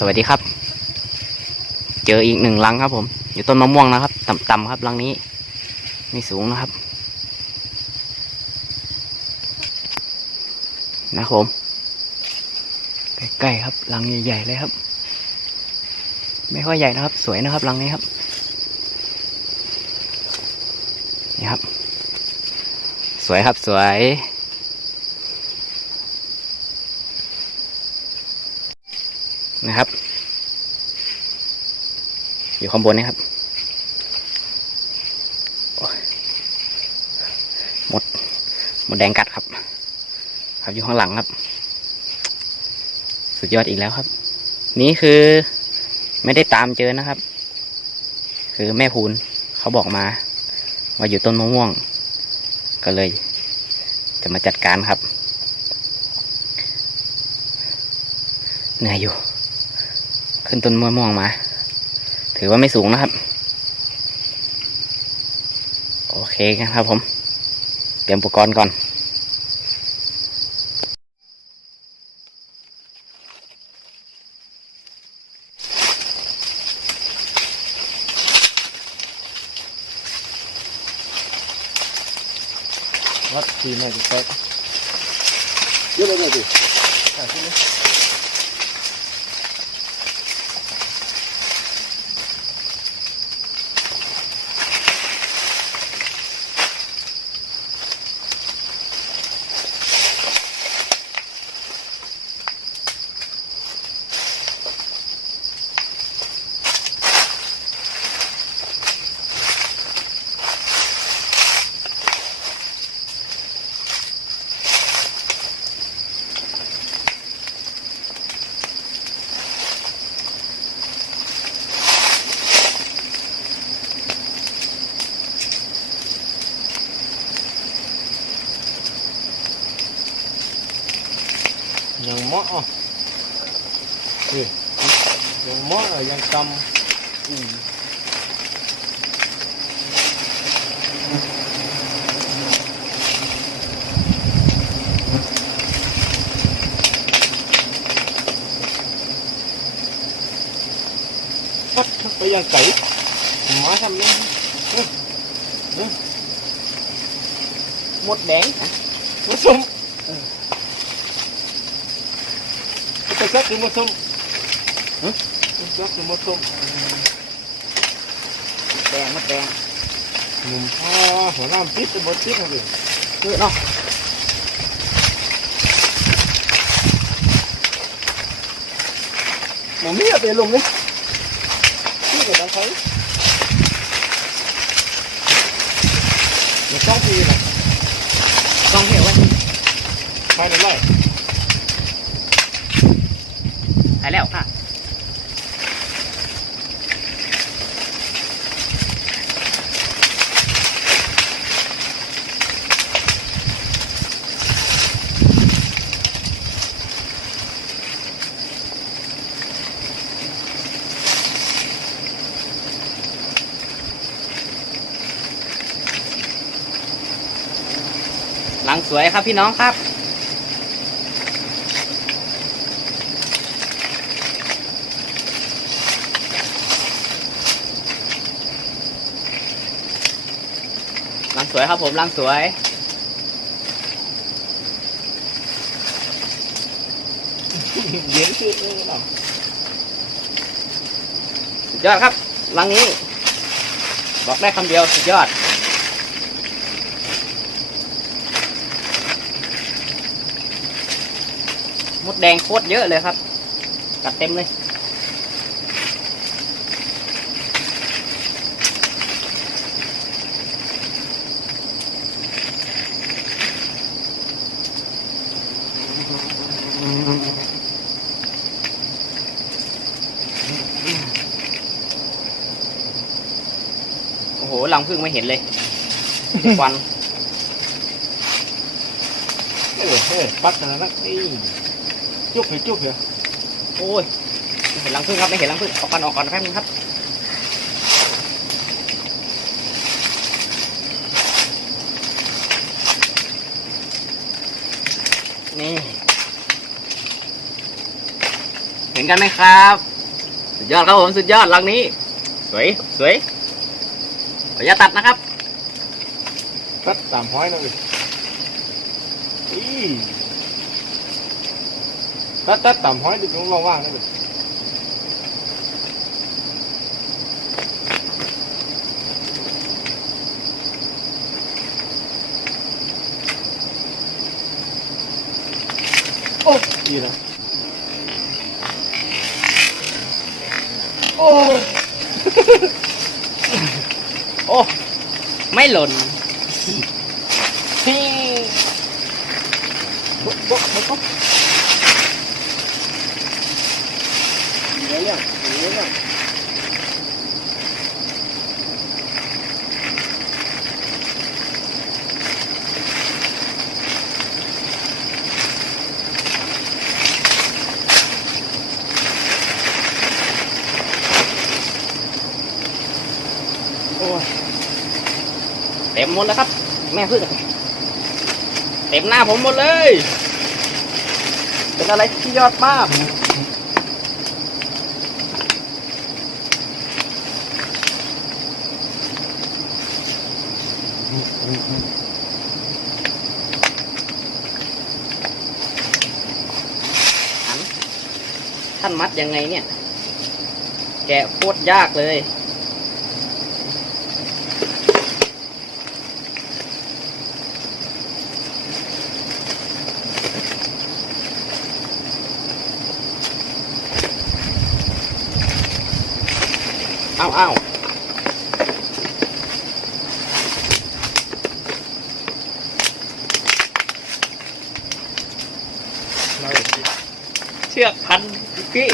สวัสดีครับ เจออีกหนึ่งรังครับ ผม อยู่ต้นมะม่วงนะครับ ต่ำๆครับรังนี้ ไม่สูงนะครับ นะครับผม ใกล้ๆครับรังใหญ่ๆเลยครับ ไม่ค่อยใหญ่นะครับ สวยนะครับรังนี้ครับนี่ครับ สวยครับสวย นะครับ อยู่ข้างบนนี่ครับหมดหมดแดงกัดครับ ครับอยู่ข้างหลังครับ สุดยอดอีกแล้วครับ นี่คือไม่ได้ตามเจอนะครับ คือแม่พูนเขาบอกมา ว่าอยู่ต้นมะม่วง ก็เลย จะมาจัดการครับเหนื่อยอยู่ ขึ้นต้นมะม่วงมา ถือว่าไม่สูงนะครับ โอเคครับผม เตรียมอุปกรณ์ก่อนวัดทีแม่จะแตกเยอะเลยเลยดิอะทีนี้ ยังเหมาะอะนี่ยังเหมาะอะยั งกำอืมปัดไปยังไก่หมาทำนี่เอ้ยเอ้ยหมดแดงผสมไปซักหรือ ไปลงเลยนี่ก็ต้องใช้เดี๋ยวต้องปีนะต้องเห็นว่าไปเลยไล่หายแล้วค่ะหลังสวยครับพี่น้องครับ หลังส วยครับผมหลังสวย เย็นชื่อเออเราสุดยอดครับหลังนี้ บอกได้คำเดียวสุดยอดมดแดงโคตรเยอะเลยครับ กัดเต็มเลย โอ้โหรังพึ่งไม่เห็นเลยควันเออเออปัดนะนักนี่จุกเหรอจุกเหรอโอ้ยไม่เห็นรังพึ่งครับไม่เห็นรังพึ่งเอาควันออกก่อนแป๊บนึงครับนี่เห็นกันไหมครับยอดครับผมสุดยอดลังนี้ สวยสวยข อย่าตัดนะครับ ตัดตามห้อยนะเว้ยอีตัดตัดตามห้อยดูตรงว่างๆนะเว้ยโอ้ดีนะโอ้ โอ้ ไม่หล่นที่บุ๊บบุ๊บบุ๊บบุ๊บเดี๋ยวเนี่ยเดี๋ยวเนี่ย ต็มหมดแล้วครับ แม่พึ่งเต็มหน้าผมหมดเลย เป็นอะไรที่ยอดมากท่านมัดยังไงเนี่ย แกะโคตรยากเลยาเอามาเลยสิเชือกพันพี่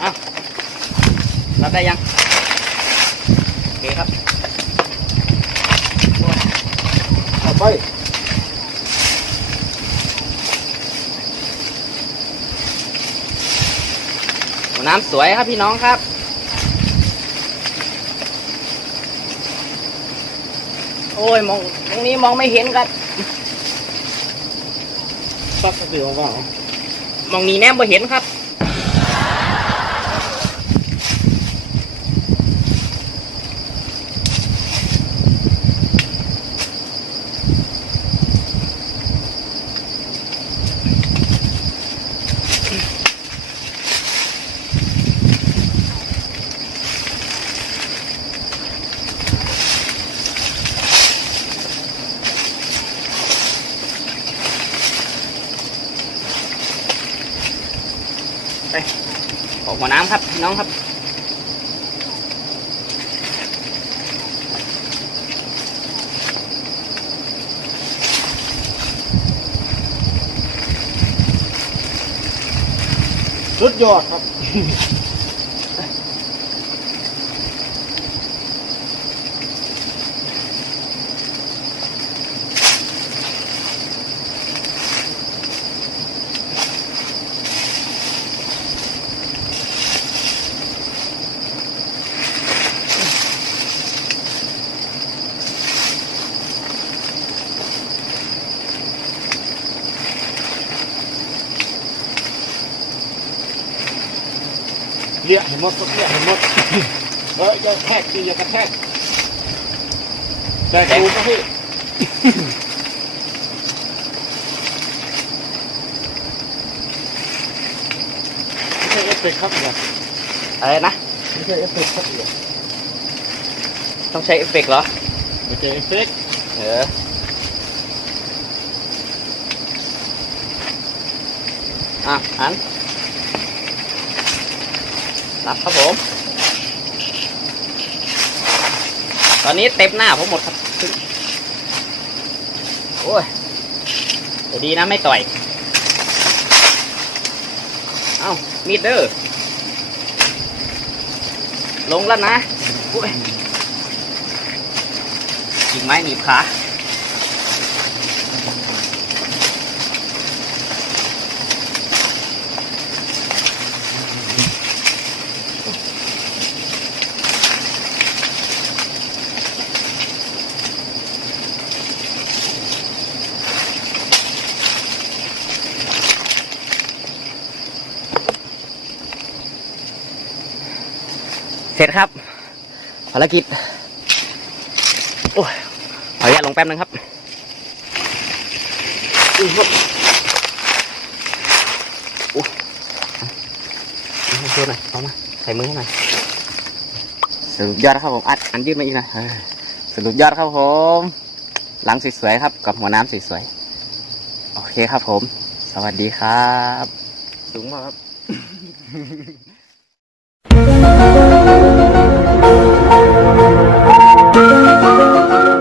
เอารับได้ยัง โอเคครับเอาไป น้ำสวยครับพี่น้องครับ โอ้ยมองตรงนี้มองไม่เห็นครับตัดสิเอาว่างมองนี้แนมบ่เห็นครับ ออกหัวน้ำครับน้องครับสุดยอดครับ ลี้ยให้หมดเลี้ยให้หมดเอออย่าแทกสิอย่ากระแทกแต่กูก็ให้ไม่ใช่เอฟเฟกต์ครับเนี่ยอะไรนะ ไม่ใช่เอฟเฟกต์ครับเนี่ยต้องใช้เอฟเฟกต์เหรอไม่ใช่เอฟเฟกต์เอออะอัน รับครับผม ตอนนี้เต็มหน้าผมหมดครับ โอ้ยแต่ดีนะไม่ต่อย เอ้า มีดเด้อ ลงแล้วนะ โอ้ยกิ่งไม้หนีบขา ร็จครับ ภารกิจ โอ้ยขออนุญาตลงแป๊บนึงครับโอ้ยเอามาช่วยหน่อยเอามาใส่มือให้หน่อยสรุปยอดครับผมอัดอันยืดมาอีกนะสรุปยอดครับผม หลังสวยๆครับ กับหัวน้ำสวยๆโอเคครับผม สวัสดีครับ สูงมากครับ Thank you.